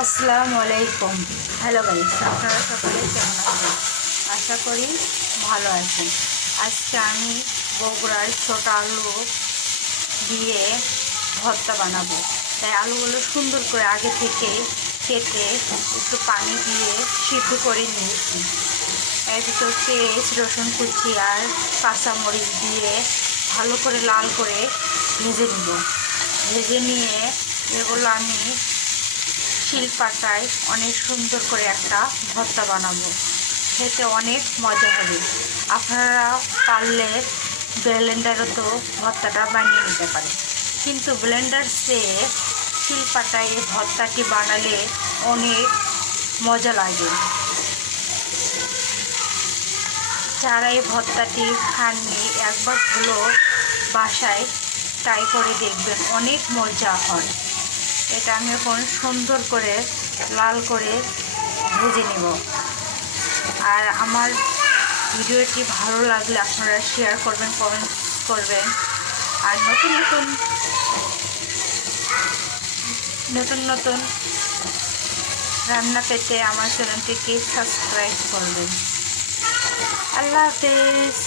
আসসালামু আলাইকুম। Hello guys, আপনারা সকলে কেমন আছেন? আশা করি ভালো আছেন। আজকে আমি বগুড়ার ছোট আলু দিয়ে ভর্তা বানাবো। তাই আলুগুলো সুন্দর করে আগে থেকে কেটে একটু পানি দিয়ে সিদ্ধ করে নিয়েছি। এর ভিতর পেঁয়াজ, রসুন কুচি আর কাঁচামরিচ দিয়ে ভালো করে লাল করে ভেজে নিব। ভেজে নিয়ে এগুলো আমি শিলপাটায় অনেক সুন্দর করে একটা ভর্তা বানাবো। খেতে অনেক মজা হবে। আপনারা পারলে ব্লেন্ডারও তো ভর্তাটা বানিয়ে নিতে পারেন, কিন্তু ব্লেন্ডার চেয়ে শিলপাটায় এই ভর্তাটি বানালে অনেক মজা লাগে। যারা এই ভর্তাটি খাননি একবার হলো বাসায় ট্রাই করে দেখবেন, অনেক মজা হয়। এটা আমি এখন সুন্দর করে লাল করে ভেজে নেব। আর আমার ভিডিওটি ভালো লাগলে আপনারা শেয়ার করবেন, কমেন্ট করবেন। আর নতুন নতুন রান্না পেতে আমার চ্যানেলটিকে সাবস্ক্রাইব করবেন। আল্লাহ হাফেজ।